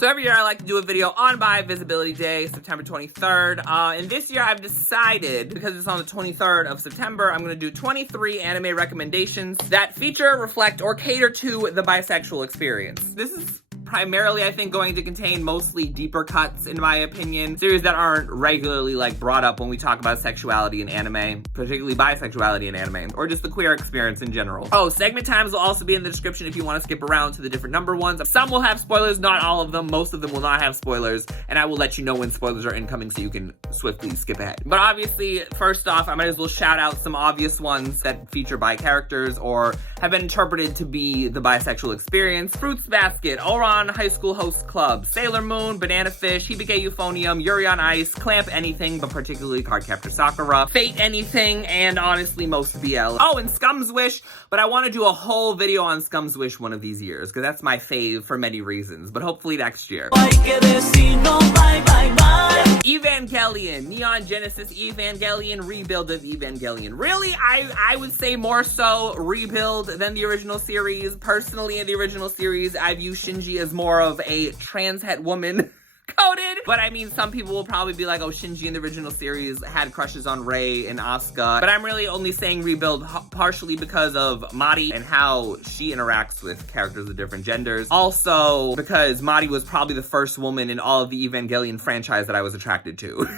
So every year I like to do a video on Bi Visibility Day, September 23rd. And this year I've decided, because it's on the 23rd of September, I'm gonna do 23 anime recommendations that feature, reflect, or cater to the bisexual experience. This is primarily, I think, going to contain mostly deeper cuts, in my opinion. Series that aren't regularly, like, brought up when we talk about sexuality in anime, particularly bisexuality in anime, or just the queer experience in general. Oh, segment times will also be in the description if you want to skip around to the different number ones. Some will have spoilers, not all of them. Most of them will not have spoilers, and I will let you know when spoilers are incoming so you can swiftly skip ahead. But obviously, first off, I might as well shout out some obvious ones that feature bi characters or have been interpreted to be the bisexual experience. Fruits Basket, Oran High School Host Club, Sailor Moon, Banana Fish, Hibike Euphonium, Yuri on Ice, Clamp Anything, but particularly Cardcaptor Sakura, Fate Anything, and honestly most BL. Oh, and Scum's Wish, but I want to do a whole video on Scum's Wish one of these years, because that's my fave for many reasons, but hopefully next year. Evangelion, Neon Genesis Evangelion, Rebuild of Evangelion. Really, I would say more so Rebuild than the original series. Personally, in the original series, I view Shinji as more of a trans het woman. Coded. But I mean, some people will probably be like, oh, Shinji in the original series had crushes on Rei and Asuka. But I'm really only saying Rebuild partially because of Mari and how she interacts with characters of different genders. Also, because Mari was probably the first woman in all of the Evangelion franchise that I was attracted to.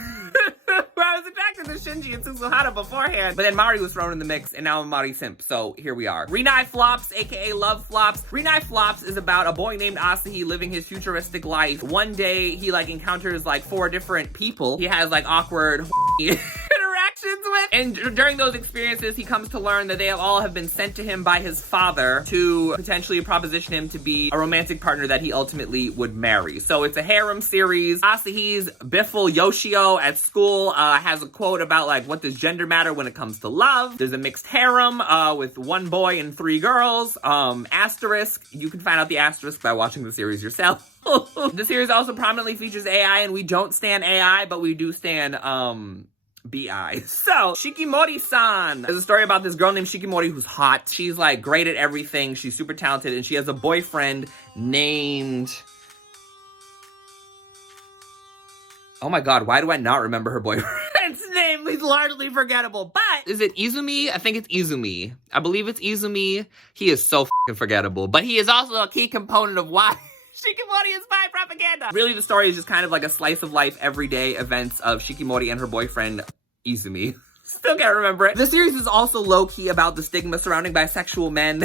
I was attracted to Shinji and Suzuhara beforehand, but then Mari was thrown in the mix, and now I'm a Mari simp, so here we are. Renai Flops, aka Love Flops. Renai Flops is about a boy named Asahi living his futuristic life. One day, he, like, encounters, like, 4 different people he has, like, awkward interactions with, and during those experiences, he comes to learn that they all have been sent to him by his father to potentially proposition him to be a romantic partner that he ultimately would marry. So it's a harem series. Asahi's biffle Yoshio at school has a quote about, like, what does gender matter when it comes to love? There's a mixed harem with 1 boy and 3 girls. Asterisk, you can find out the asterisk by watching the series yourself. The series also prominently features AI, and we don't stan AI, but we do stan, BI. So, Shikimori-san is a story about this girl named Shikimori who's hot. She's, like, great at everything. She's super talented, and she has a boyfriend named... Oh my god, why do I not remember her boyfriend's name? He's largely forgettable, but... Is it Izumi? I think it's Izumi. I believe it's Izumi. He is so f***ing forgettable, but he is also a key component of why... Shikimori is bi propaganda. Really, the story is just kind of like a slice of life, everyday events of Shikimori and her boyfriend, Izumi. Still can't remember it. The series is also low-key about the stigma surrounding bisexual men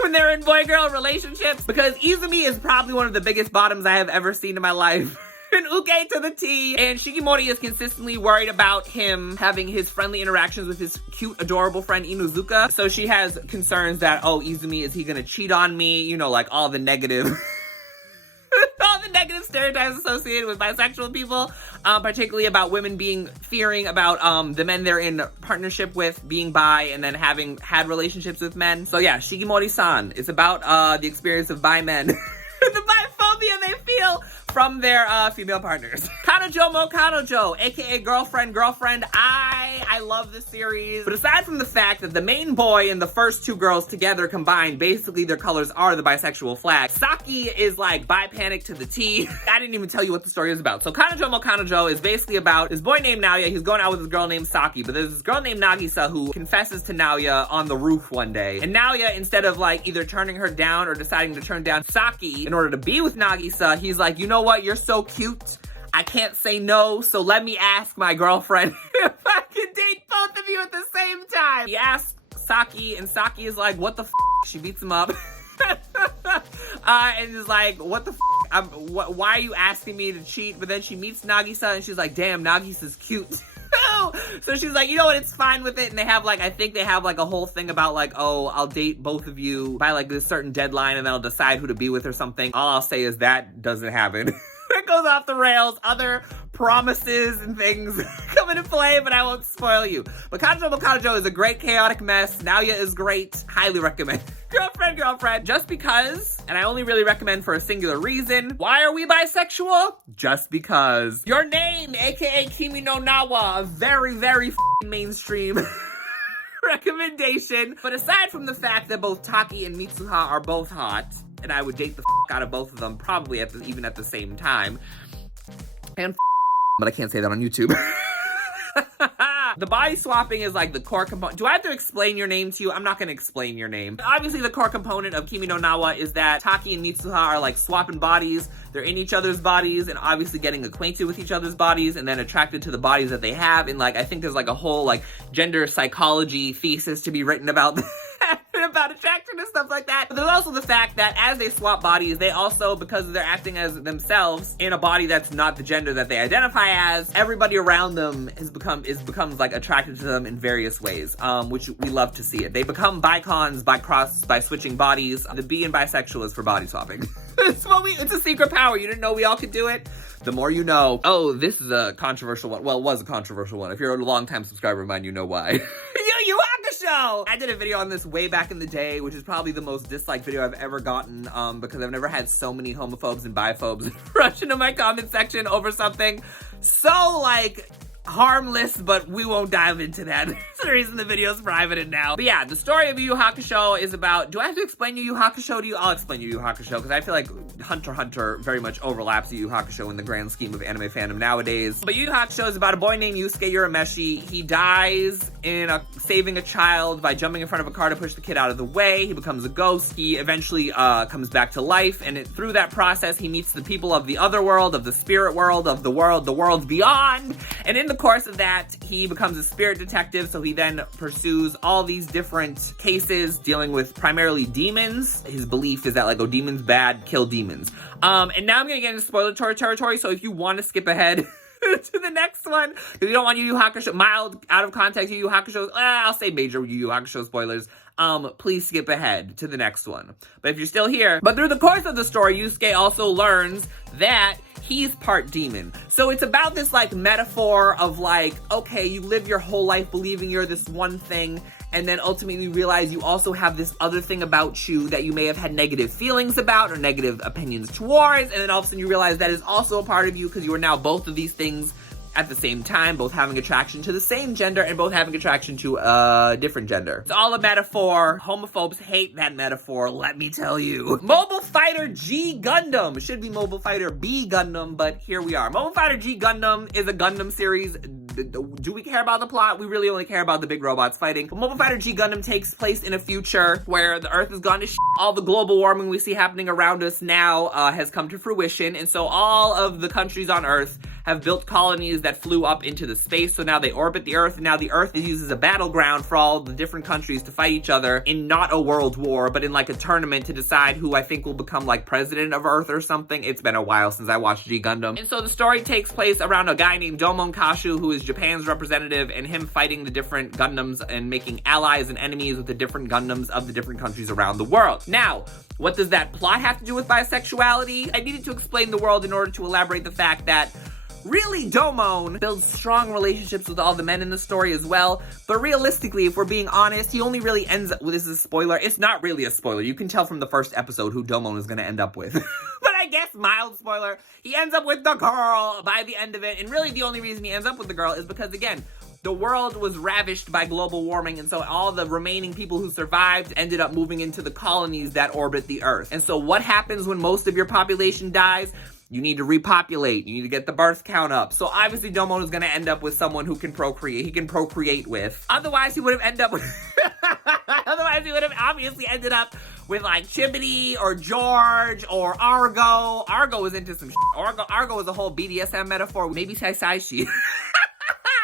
when they're in boy-girl relationships, because Izumi is probably one of the biggest bottoms I have ever seen in my life. An uke to the T, and Shikimori is consistently worried about him having his friendly interactions with his cute, adorable friend Inuzuka. So she has concerns that, oh, Izumi, is he gonna cheat on me? You know, like all the negative... all the negative stereotypes associated with bisexual people, particularly about women fearing about the men they're in partnership with being bi and then having had relationships with men. So yeah, Shikimori-san is about the experience of bi men. The biphobia they feel from their female partners. Kanojo mo Kanojo, aka Girlfriend. I love this series. But aside from the fact that the main boy and the first 2 girls together combined, basically their colors are the bisexual flag. Saki is like bi-panic to the T. I didn't even tell you what the story is about. So Kanojo mo Kanojo is basically about this boy named Naoya. He's going out with this girl named Saki, but there's this girl named Nagisa who confesses to Naoya on the roof one day. And Naoya, instead of like either turning her down or deciding to turn down Saki in order to be with Nagisa, he's like, you know what? You're so cute. I can't say no, so let me ask my girlfriend if I can date both of you at the same time. He asks Saki, and Saki is like, what the f***? She beats him up. And is like, what the f***? Why are you asking me to cheat? But then she meets Nagisa, and she's like, damn, Nagisa's cute. So she's like, you know what, it's fine with it. And they have like, I think they have like a whole thing about like, oh, I'll date both of you by like this certain deadline and then I'll decide who to be with or something. All I'll say is that doesn't happen. It goes off the rails. Other promises and things come into play, but I won't spoil you. But Kanojo mo Kanojo is a great chaotic mess. Naoya is great. Highly recommend. Girlfriend. Just because, and I only really recommend for a singular reason. Why are we bisexual? Just because. Your Name, aka Kimi no Nawa, a very, very mainstream recommendation. But aside from the fact that both Taki and Mitsuha are both hot, and I would date the out of both of them, probably even at the same time. And but I can't say that on YouTube. The body swapping is like the core component. Do I have to explain your name to you? I'm not gonna explain your name. Obviously, the core component of Kimi no Na wa is that Taki and Mitsuha are like swapping bodies. They're in each other's bodies and obviously getting acquainted with each other's bodies and then attracted to the bodies that they have. And like, I think there's like a whole like gender psychology thesis to be written about about attraction and stuff like that. But there's also the fact that as they swap bodies, they also, because they're acting as themselves in a body that's not the gender that they identify as, everybody around them becomes like attracted to them in various ways, which we love to see it. They become bicons by switching bodies. The B in bisexual is for body swapping. It's a secret power. You didn't know we all could do it? The more you know. Oh, this is a controversial one. Well, it was a controversial one. If you're a longtime subscriber of mine, you know why. Yu Hakusho! I did a video on this way back in the day, which is probably the most disliked video I've ever gotten, because I've never had so many homophobes and biphobes rush into my comment section over something so, like, harmless, but we won't dive into that. That's the reason the video's private now. But yeah, the story of Yu Yu Hakusho is about, do I have to explain Yu Yu Hakusho to you? I'll explain Yu Yu Hakusho, because I feel like Hunter x Hunter very much overlaps Yu Yu Hakusho in the grand scheme of anime fandom nowadays. But Yu Yu Hakusho is about a boy named Yusuke Urameshi. He dies in saving a child by jumping in front of a car to push the kid out of the way. He becomes a ghost. He eventually comes back to life, and through that process, he meets the people of the other world, of the spirit world, of the worlds beyond. And in the course of that, he becomes a spirit detective, so he then pursues all these different cases dealing with primarily demons. His belief is that, like, oh, demons bad, kill demons. And now I'm gonna get into spoiler territory, so if you want to skip ahead to the next one, if you don't want Yu Yu Hakusho, mild, out of context Yu Yu Hakusho, I'll say major Yu Yu Hakusho spoilers, please skip ahead to the next one. But if you're still here, but through the course of the story, Yusuke also learns that he's part demon. So it's about this like metaphor of like, okay, you live your whole life believing you're this one thing, and then ultimately realize you also have this other thing about you that you may have had negative feelings about or negative opinions towards, and then all of a sudden you realize that is also a part of you because you are now both of these things at the same time, both having attraction to the same gender and both having attraction to a different gender. It's all a metaphor. Homophobes hate that metaphor, let me tell you. Mobile Fighter G Gundam. It should be Mobile Fighter B-Gundam, but here we are. Mobile Fighter G Gundam is a Gundam series. Do we care about the plot? We really only care about the big robots fighting. But Mobile Fighter G Gundam takes place in a future where the Earth has gone to shit. All the global warming we see happening around us now has come to fruition, and so all of the countries on Earth have built colonies that flew up into the space, so now they orbit the Earth, and now the Earth is used as a battleground for all the different countries to fight each other in not a world war, but in like a tournament to decide who I think will become like president of Earth or something. It's been a while since I watched G Gundam. And so the story takes place around a guy named Domon Kashu, who is Japan's representative, and him fighting the different Gundams and making allies and enemies with the different Gundams of the different countries around the world. Now, what does that plot have to do with bisexuality? I needed to explain the world in order to elaborate the fact that really, Domon builds strong relationships with all the men in the story as well, but realistically, if we're being honest, he only really ends up, well, this is a spoiler, it's not really a spoiler, you can tell from the first episode who Domon is gonna end up with. But I guess, mild spoiler, he ends up with the girl by the end of it, and really the only reason he ends up with the girl is because, again, the world was ravished by global warming, and so all the remaining people who survived ended up moving into the colonies that orbit the Earth. And so what happens when most of your population dies? You need to repopulate. You need to get the birth count up. So obviously Domon is going to end up with someone who can procreate. He can procreate with. Otherwise he would have ended up with otherwise he would have obviously ended up with like Chimney or George or Argo. Argo is into some shit. Argo is a whole BDSM metaphor. Maybe Saisaishi.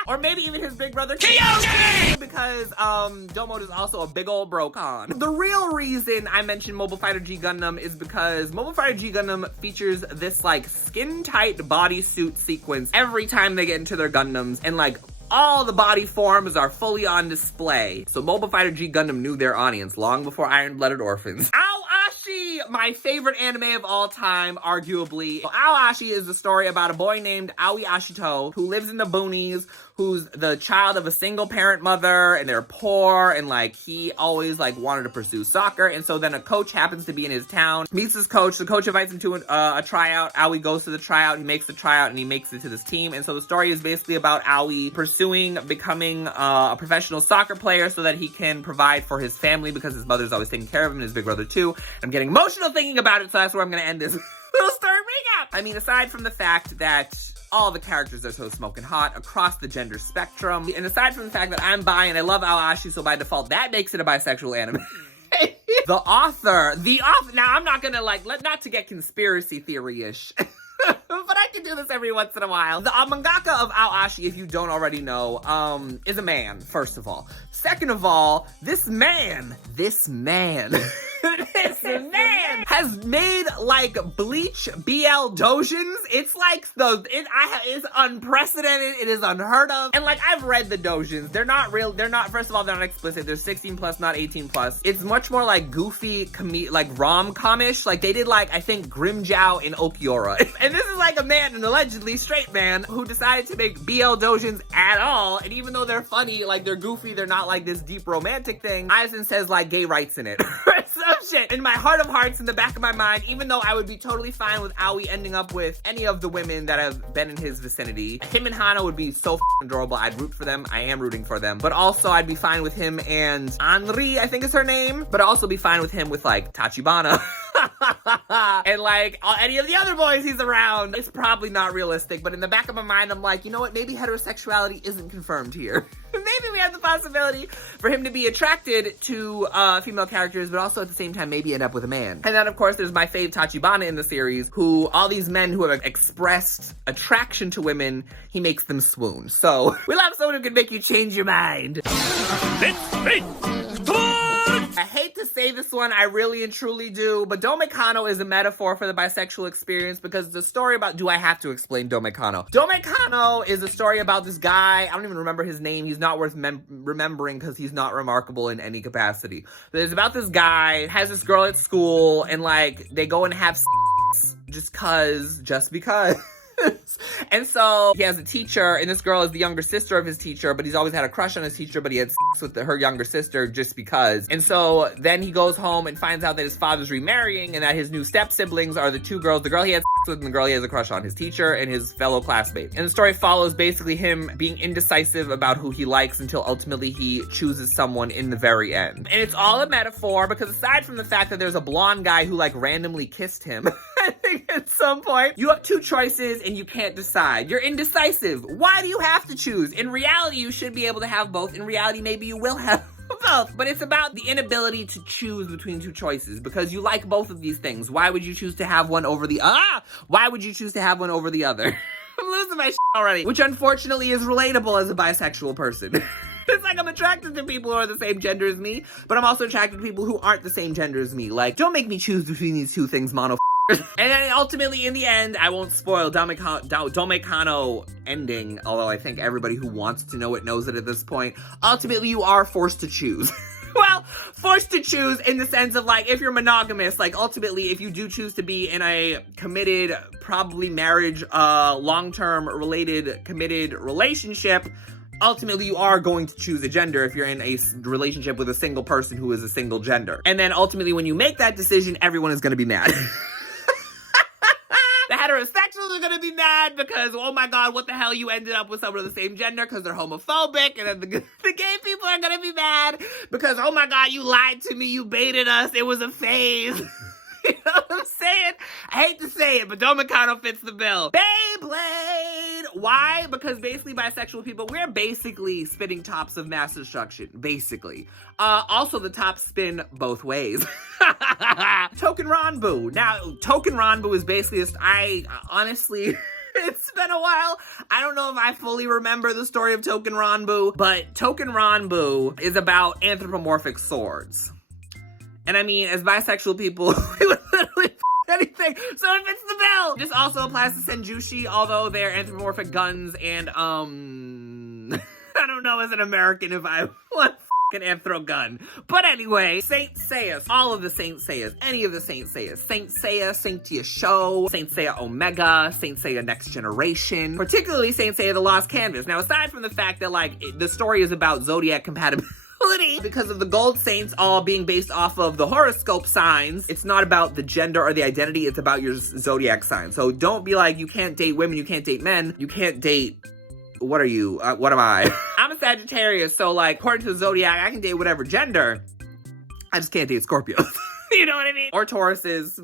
Or maybe even his big brother Kyoji! Because Domon is also a big old brocon. The real reason I mentioned Mobile Fighter G Gundam is because Mobile Fighter G Gundam features this like skin-tight bodysuit sequence every time they get into their Gundams, and like all the body forms are fully on display. So Mobile Fighter G Gundam knew their audience long before Iron-Blooded Orphans. Aoashi! My favorite anime of all time, arguably. Aoashi is the story about a boy named Aoi Ashito who lives in the boonies, who's the child of a single parent mother, and they're poor, and like he always like wanted to pursue soccer, and so then a coach happens to be in his town, meets this coach, the coach invites him to a tryout. Aoi goes to the tryout, he makes the tryout, and he makes it to this team. And so the story is basically about Aoi pursuing becoming a professional soccer player so that he can provide for his family, because his mother's always taking care of him, and his big brother too. I'm getting emotional thinking about it, so that's where I'm gonna end this little story recap. I mean, aside from the fact that all the characters are so smoking hot across the gender spectrum, and aside from the fact that I'm bi and I love Aoashi, so by default that makes it a bisexual anime. The author, now I'm not gonna not to get conspiracy theory-ish, but I can do this every once in a while. The mangaka of Aoashi, if you don't already know, is a man, first of all. Second of all, this man has made like Bleach BL doujins. It's like it's unprecedented. It is unheard of. And like I've read the doujins. They're not, first of all, they're not explicit. They're 16 plus, not 18 plus. It's much more like goofy, like rom-com-ish. Like they did like, I think, Grimjow in Okiora. And this is like a man, an allegedly straight man, who decided to make BL doujins at all. And even though they're funny, like they're goofy, they're not like this deep romantic thing. Aizen says like gay rights in it. Some shit. In my heart of hearts, in the back of my mind, even though I would be totally fine with Aoi ending up with any of the women that have been in his vicinity, him and Hana would be so adorable. I'd root for them. I am rooting for them. But also I'd be fine with him and Henri, I think is her name. But I'd also be fine with him with like Tachibana. And like any of the other boys he's around. It's probably not realistic, but in the back of my mind, I'm like, you know what? Maybe heterosexuality isn't confirmed here. Maybe we have the possibility for him to be attracted to female characters, but also at the same time maybe end up with a man. And then of course there's my fave Tachibana in the series, who all these men who have expressed attraction to women, he makes them swoon. So we love someone who can make you change your mind. I hate to say this one, I really and truly do, but Domekano is a metaphor for the bisexual experience, because the story about, do I have to explain Domekano? Domekano is a story about this guy, I don't even remember his name, he's not worth remembering because he's not remarkable in any capacity. But it's about this guy, has this girl at school, and like, they go and have sex just because. And so he has a teacher, and this girl is the younger sister of his teacher, but he's always had a crush on his teacher, but he had sex with her younger sister just because. And so then he goes home and finds out that his father's remarrying, and that his new step siblings are the two girls, the girl he had sex with and the girl he has a crush on, his teacher and his fellow classmate. And the story follows basically him being indecisive about who he likes until ultimately he chooses someone in the very end. And it's all a metaphor, because aside from the fact that there's a blonde guy who like randomly kissed him, I think at some point, you have two choices and you can't decide. You're indecisive. Why do you have to choose? In reality, you should be able to have both. In reality, maybe you will have both. But it's about the inability to choose between two choices, because you like both of these things. Why would you choose to have one over the Why would you choose to have one over the other? I'm losing my shit already. Which unfortunately is relatable as a bisexual person. It's like I'm attracted to people who are the same gender as me, but I'm also attracted to people who aren't the same gender as me. Like, don't make me choose between these two things, mono. And then ultimately, in the end, I won't spoil Domekano ending, although I think everybody who wants to know it knows it at this point. Ultimately, you are forced to choose. Well, forced to choose in the sense of, like, if you're monogamous, like, ultimately, if you do choose to be in a committed, probably marriage, long-term related, committed relationship, ultimately you are going to choose a gender if you're in a relationship with a single person who is a single gender. And then ultimately, when you make that decision, everyone is going to be mad. The heterosexuals are gonna be mad because, oh my god, what the hell, you ended up with someone of the same gender because they're homophobic. And then the gay people are gonna be mad because, oh my god, you lied to me, you baited us, it was a phase. You know what I'm saying? I hate to say it, but Domekano fits the bill. Beyblade! Why? Because basically bisexual people, we're basically spinning tops of mass destruction. Basically. Also, the tops spin both ways. Token Ranbu. Now, Token Ranbu is basically honestly... It's been a while. I don't know if I fully remember the story of Token Ranbu, but Token Ranbu is about anthropomorphic swords. And I mean, as bisexual people, we would literally anything, so it fits the bill. This also applies to Senjushi, although they're anthropomorphic guns, and I don't know as an American if I want Anthro gun. But anyway, Saint Seiya, all of the Saint Seiyas, any of the Saint Seiyas, Saint Seiya, Saint Seiya Show, Saint Seiya Omega, Saint Seiya Next Generation, particularly Saint Seiya The Lost Canvas. Now, aside from the fact that, like, the story is about zodiac compatibility, because of the gold saints all being based off of the horoscope signs, it's not about the gender or the identity, it's about your zodiac sign. So don't be like, you can't date women, you can't date men, you can't date... What are you? What am I? I'm a Sagittarius, so, like, according to the zodiac, I can date whatever gender. I just can't date Scorpios. You know what I mean? Or Tauruses.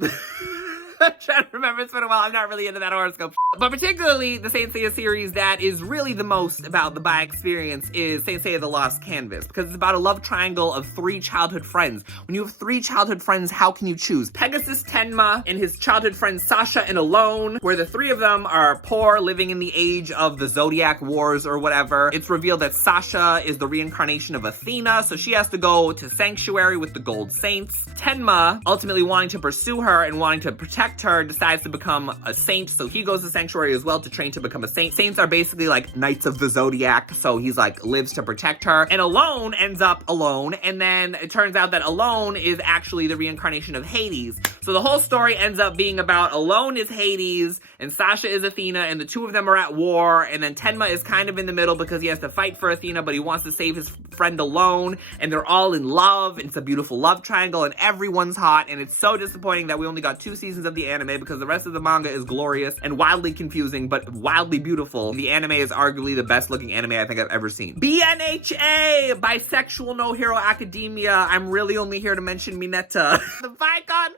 I'm trying to remember, it's been a while. I'm not really into that horoscope. But particularly the Saint Seiya series that is really the most about the bi experience is Saint Seiya The Lost Canvas, because it's about a love triangle of 3 childhood friends. When you have 3 childhood friends, how can you choose? Pegasus Tenma and his childhood friends Sasha and Alone, where the 3 of them are poor, living in the age of the Zodiac Wars or whatever. It's revealed that Sasha is the reincarnation of Athena, so she has to go to Sanctuary with the Gold Saints. Tenma, ultimately wanting to pursue her and wanting to protect her, decides to become a saint, so he goes to Sanctuary as well to train to become a saint. Saints are basically like knights of the zodiac, so he's like lives to protect her. And Alone ends up alone, and then it turns out that Alone is actually the reincarnation of Hades. So the whole story ends up being about Alone is Hades, and Sasha is Athena, and the 2 of them are at war, and then Tenma is kind of in the middle because he has to fight for Athena, but he wants to save his friend Alone, and they're all in love. It's a beautiful love triangle, and everyone's hot, and it's so disappointing that we only got 2 seasons of the anime because the rest of the manga is glorious and wildly confusing, but wildly beautiful. The anime is arguably the best looking anime I think I've ever seen. BNHA! Bisexual No Hero Academia. I'm really only here to mention Mineta. The Vicon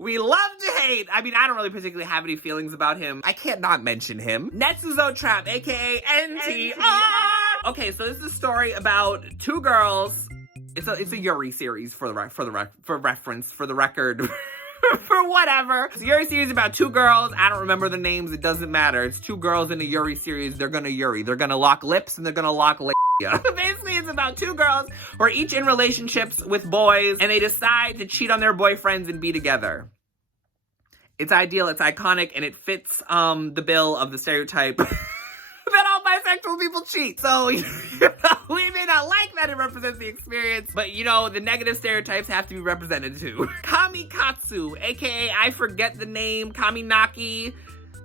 we love to hate. I mean, I don't really particularly have any feelings about him. I can't not mention him. Netsuzo Trap, aka NTR! Okay, so this is a story about 2 girls. It's a Yuri series for reference, for the record. For whatever. It's a Yuri series about 2 girls. I don't remember the names. It doesn't matter. It's 2 girls in a Yuri series. They're gonna Yuri. They're gonna lock lips and they're gonna lock labia. Basically, it's about 2 girls who are each in relationships with boys and they decide to cheat on their boyfriends and be together. It's ideal, it's iconic, and it fits the bill of the stereotype that all bisexual people cheat. So, we may not like that it represents the experience, but, you know, the negative stereotypes have to be represented too. Kamikatsu, aka I forget the name, Kaminaki,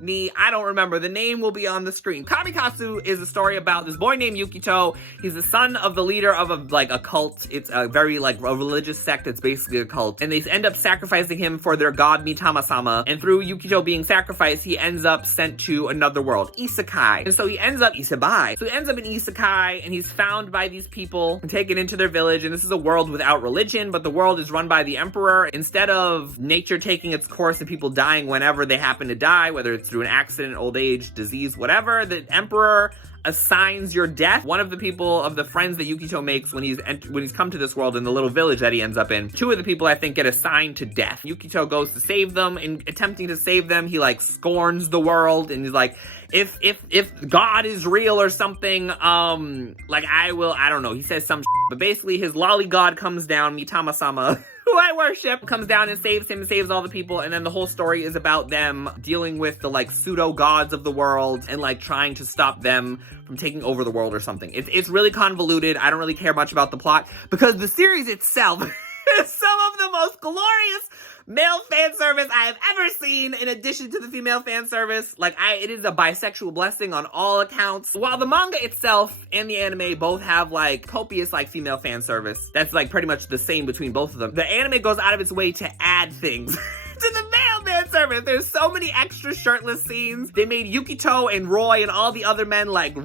I don't remember. The name will be on the screen. Kamikatsu is a story about this boy named Yukito. He's the son of the leader of a cult. It's a very, like, a religious sect that's basically a cult. And they end up sacrificing him for their god Mitama-sama. And through Yukito being sacrificed, he ends up sent to another world, Isekai. And so he ends up Isebai. So he ends up in Isekai, and he's found by these people and taken into their village. And this is a world without religion, but the world is run by the emperor. Instead of nature taking its course and people dying whenever they happen to die, whether it's through an accident, old age, disease, whatever, the emperor assigns your death. One of the people, of the friends that Yukito makes when he's come to this world in the little village that he ends up in, 2 of the people I think get assigned to death. Yukito goes to save them. In attempting to save them, he like scorns the world and he's like, if God is real or something, like I don't know, he says some shit, but basically his lolly god comes down, Mitama-sama, who I worship, comes down and saves him, saves all the people, and then the whole story is about them dealing with the, like, pseudo-gods of the world and, like, trying to stop them from taking over the world or something. It's really convoluted. I don't really care much about the plot, because the series itself is some of the most glorious male fan service I have ever seen, in addition to the female fan service. Like, it is a bisexual blessing on all accounts. While the manga itself and the anime both have, like, copious, like, female fan service, that's, like, pretty much the same between both of them. The anime goes out of its way to add things to the male fan service. There's so many extra shirtless scenes. They made Yukito and Roy and all the other men, like,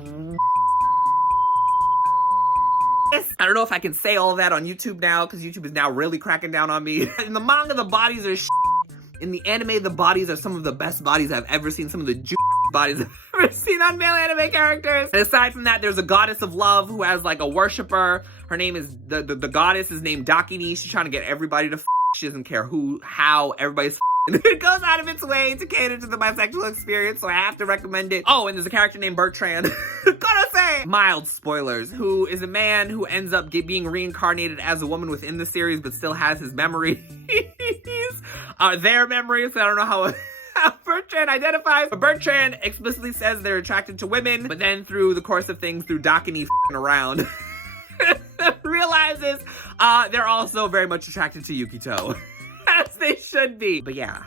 I don't know if I can say all of that on YouTube now, because YouTube is now really cracking down on me. In the manga, the bodies are shit. In the anime, the bodies are some of the best bodies I've ever seen. Some of the bodies I've ever seen on male anime characters. And aside from that, there's a goddess of love who has, like, a worshiper. Her name is, the goddess is named Dakini. She's trying to get everybody to She doesn't care how, everybody's it goes out of its way to cater to the bisexual experience, so I have to recommend it. Oh, and there's a character named Bertrand. Gotta say! Mild spoilers. Who is a man who ends up being reincarnated as a woman within the series, but still has his memories. Their memories, I don't know how Bertrand identifies. But Bertrand explicitly says they're attracted to women, but then through the course of things, through Dakini around, realizes they're also very much attracted to Yukito. As they should be. But yeah.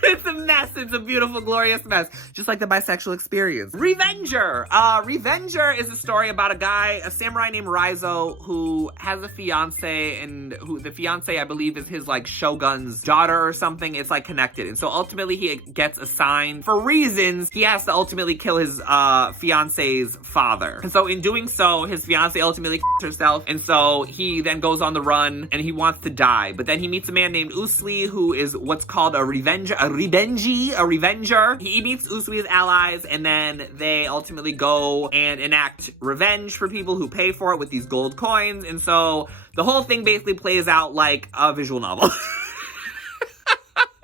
It's a mess. It's a beautiful, glorious mess. Just like the bisexual experience. Revenger. Revenger is a story about a samurai named Raizo, who has a fiance, and who the fiance, I believe, is his, like, shogun's daughter or something. It's, like, connected. And so ultimately he gets assigned, for reasons, he has to ultimately kill his fiance's father. And so in doing so, his fiance ultimately kills herself. And so he then goes on the run, and he wants to die. But then he meets a man named Usui, who is what's called a revenger. A revenger. He meets Usui's allies, and then they ultimately go and enact revenge for people who pay for it with these gold coins. And so the whole thing basically plays out like a visual novel.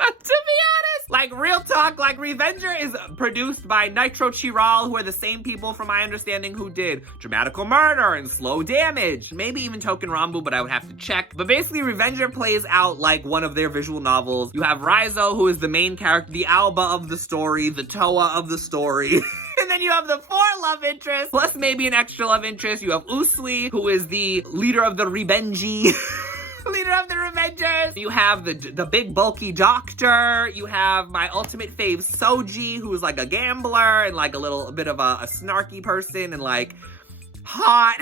To be honest, like, real talk, like, Revenger is produced by Nitro+Chiral, who are the same people, from my understanding, who did Dramatical Murder and Slow Damage, maybe even Token Rambu, but I would have to check. But basically, Revenger plays out like one of their visual novels. You have Raizo, who is the main character, the Alba of the story, the Toa of the story. And then you have the 4 love interests, plus maybe an extra love interest. You have Usui, who is the leader of the Revengy. Leader of the Revengers. You have the big bulky doctor. You have my ultimate fave Soji, who's like a gambler and like a little bit of a snarky person and like hot.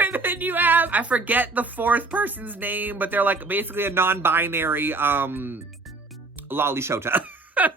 And then you have, I forget the 4th person's name, but they're like basically a non-binary lolly shota.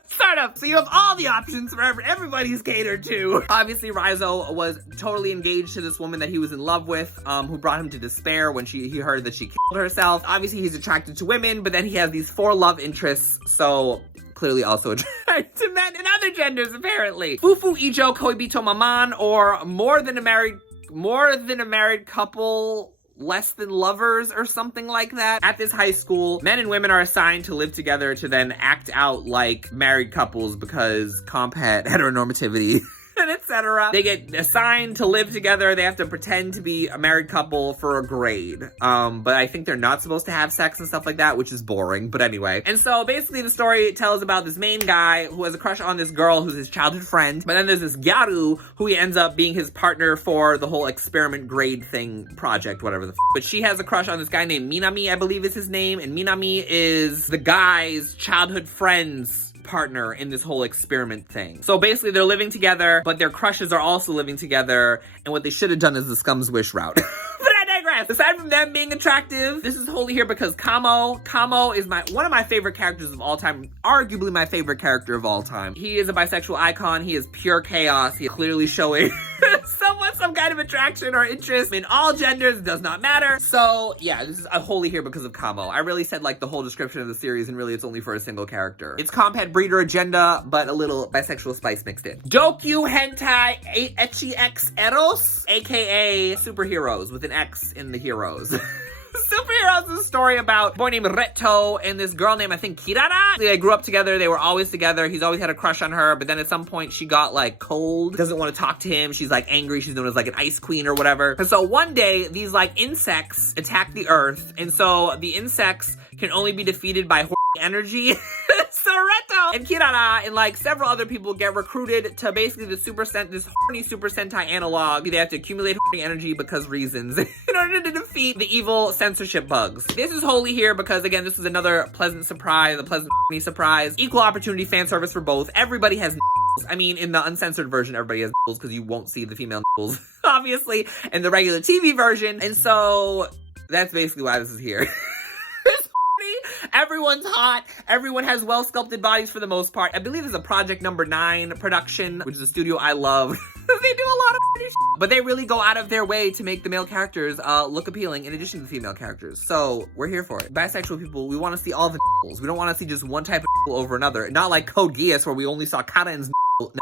Sort of. So you have all the options for everybody's catered to. Obviously, Raizo was totally engaged to this woman that he was in love with, who brought him to despair when he heard that she killed herself. Obviously, he's attracted to women, but then he has these 4 love interests, so clearly also attracted to men and other genders, apparently. Fufu Ijo Koibito Maman, or more than a married couple, less than lovers, or something like that. At this high school, men and women are assigned to live together to then act out like married couples because Comphet, heteronormativity, and etc. They get assigned to live together. They have to pretend to be a married couple for a grade. But I think they're not supposed to have sex and stuff like that, which is boring. But anyway. And so basically the story tells about this main guy who has a crush on this girl who's his childhood friend. But then there's this Gyaru who he ends up being his partner for the whole experiment grade thing project, whatever the f. But she has a crush on this guy named Minami, I believe is his name. And Minami is the guy's childhood friend's partner in this whole experiment thing. So basically they're living together, but their crushes are also living together, and what they should have done is the Scum's Wish route. But I digress. Aside from them being attractive, this is wholly here because Kamo is one of my favorite characters of all time, arguably my favorite character of all time. He is a bisexual icon. He is pure chaos. He is clearly showing some kind of attraction or interest in all genders. It does not matter. So yeah, this is wholly here because of Kamo. I really said like the whole description of the series, and really it's only for a single character. It's Comphet breeder agenda, but a little bisexual spice mixed in. Dokyu Hentai Ecchi X Eros, aka superheroes with an X in the heroes. Superheroes is a story about a boy named Retto and this girl named, I think, Kirara. They grew up together. They were always together. He's always had a crush on her, but then at some point she got like cold, doesn't want to talk to him. She's like angry. She's known as like an ice queen or whatever. And so one day these like insects attack the earth. And so the insects can only be defeated by energy. So Retto and Kirara and like several other people get recruited to basically this horny Super Sentai analog. They have to accumulate horny energy because reasons in order to defeat the evil censorship bugs. This is wholly here because, again, this is another pleasant surprise, a pleasant horny surprise. Equal opportunity fan service for both. Everybody has nipples. I mean, in the uncensored version, everybody has nipples because you won't see the female nipples, obviously, in the regular TV version. And so that's basically why this is here. Everyone's hot. Everyone has well-sculpted bodies for the most part. I believe it's a Project Number 9 production, which is a studio I love. They do a lot of shit. But they really go out of their way to make the male characters look appealing in addition to the female characters. So we're here for it. Bisexual people, we want to see all the nipples. We don't want to see just one type of nipple over another. Not like Code Geass where we only saw Karen's nipples,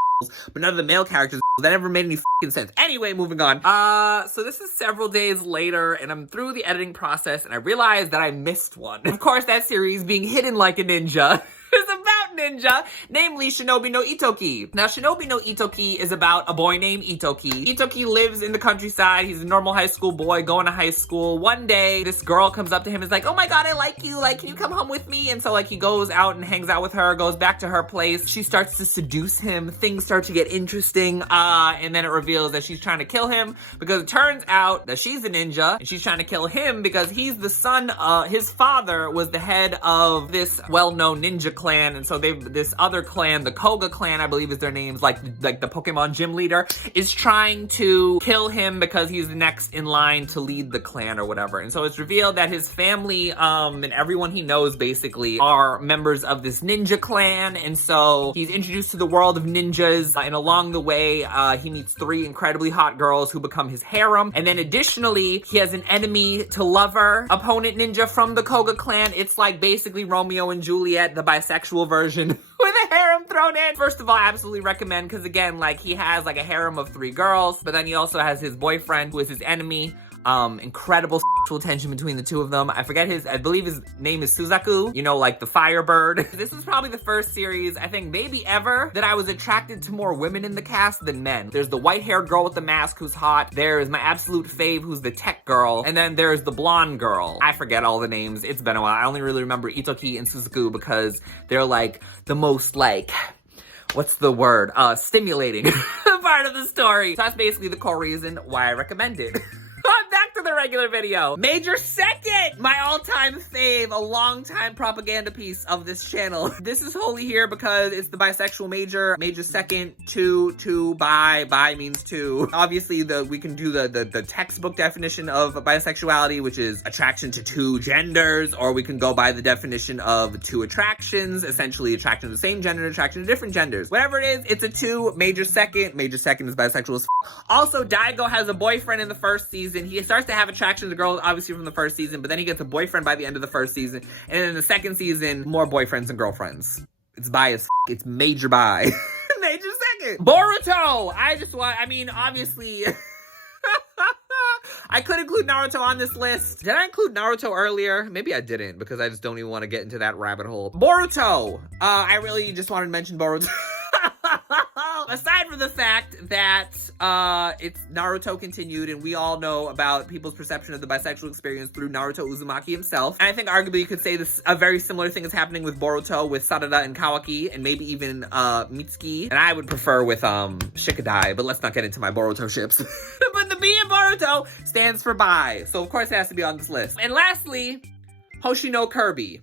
but none of the male characters. That never made any fucking sense. Anyway, moving on. So this is several days later, and I'm through the editing process, and I realized that I missed one. Of course, that series, Being Hidden Like a Ninja, is about ninja, namely Shinobi no Itoki. Now, Shinobi no Itoki is about a boy named Itoki. Itoki lives in the countryside. He's a normal high school boy going to high school. One day, this girl comes up to him and is like, oh my god, I like you. Like, can you come home with me? And so, like, he goes out and hangs out with her, goes back to her place. She starts to seduce him. Things start to get interesting. And then it reveals that she's trying to kill him because it turns out that she's a ninja and she's trying to kill him because he's the son, his father was the head of this well-known ninja clan. And so this other clan, the Koga clan, I believe is their names, like the Pokemon gym leader, is trying to kill him because he's the next in line to lead the clan or whatever. And so it's revealed that his family, and everyone he knows basically are members of this ninja clan. And so he's introduced to the world of ninjas, and along the way, he meets 3 incredibly hot girls who become his harem. And then additionally, he has an enemy to lover opponent ninja from the Koga clan. It's like basically Romeo and Juliet, the bisexual version with a harem thrown in. First of all, I absolutely recommend, because again, like, he has like a harem of 3 girls, but then he also has his boyfriend who is his enemy. Incredible sexual tension between the 2 of them. I believe his name is Suzaku, you know, like the Firebird. This was probably the first series, I think maybe ever, that I was attracted to more women in the cast than men. There's the white-haired girl with the mask who's hot. There's my absolute fave who's the tech girl. And then there's the blonde girl. I forget all the names. It's been a while. I only really remember Itoki and Suzaku because they're like the most like, what's the word? Stimulating part of the story. So that's basically the core reason why I recommend it. Back to the regular video. Major second, my all-time fave, a long-time propaganda piece of this channel. This is wholly here because it's the bisexual major. Major second, two, bi means two. Obviously, we can do the textbook definition of bisexuality, which is attraction to 2 genders, or we can go by the definition of 2 attractions, essentially attraction to the same gender, attraction to different genders. Whatever it is, it's a 2. Major second is bisexual as f. Also, Daigo has a boyfriend in the first season. He starts to have attraction to girls, obviously, from the first season, but then he gets a boyfriend by the end of the first season. And then in the second season, more boyfriends and girlfriends. It's bi as f. It's major bi. Major second. Boruto! Obviously... I could include Naruto on this list. Did I include Naruto earlier? Maybe I didn't, because I just don't even want to get into that rabbit hole. Boruto! I really just wanted to mention Boruto. Aside from the fact that it's Naruto continued, and we all know about people's perception of the bisexual experience through Naruto Uzumaki himself. And I think arguably you could say a very similar thing is happening with Boruto, with Sarada and Kawaki, and maybe even Mitsuki. And I would prefer with Shikadai, but let's not get into my Boruto ships. But the B in Boruto stands for bi, so of course it has to be on this list. And lastly, Hoshino Kirby.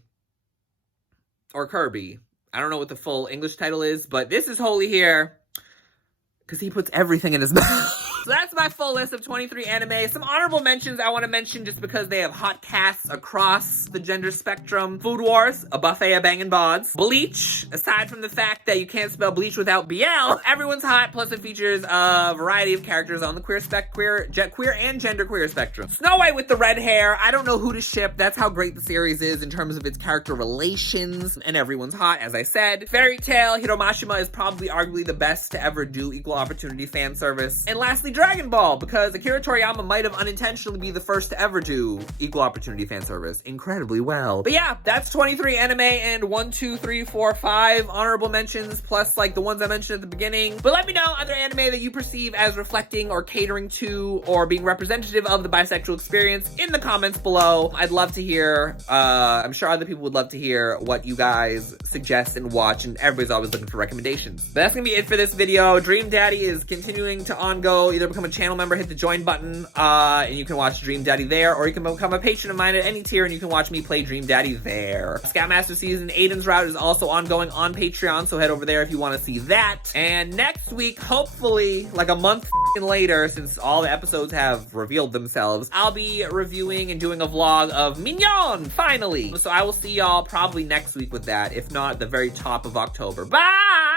Or Kirby. I don't know what the full English title is, but this is wholly here because he puts everything in his mouth. So that's my full list of 23 anime. Some honorable mentions I want to mention just because they have hot casts across the gender spectrum. Food Wars, a buffet of bangin' bods. Bleach, aside from the fact that you can't spell bleach without BL, everyone's hot, plus it features a variety of characters on the queer and genderqueer spectrum. Snow White with the red hair, I don't know who to ship. That's how great the series is in terms of its character relations, and everyone's hot, as I said. Fairy Tail, Hiromashima is probably arguably the best to ever do equal opportunity fan service. And lastly, Dragon Ball, because Akira Toriyama might have unintentionally be the first to ever do equal opportunity fan service incredibly well. But yeah, that's 23 anime and 1, 2, 3, 4, 5 honorable mentions, plus like the ones I mentioned at the beginning. But let me know other anime that you perceive as reflecting or catering to or being representative of the bisexual experience in the comments below. I'd love to hear, I'm sure other people would love to hear what you guys suggest and watch, and everybody's always looking for recommendations. But that's gonna be it for this video. Dream Daddy is continuing to ongo. Either become a channel member, hit the join button, and you can watch Dream Daddy there, or you can become a patron of mine at any tier and you can watch me play Dream Daddy there. Scoutmaster Season Aiden's Route is also ongoing on Patreon, so head over there if you want to see that. And next week, hopefully, like a month later, since all the episodes have revealed themselves, I'll be reviewing and doing a vlog of Mignon, finally! So I will see y'all probably next week with that, if not the very top of October. Bye!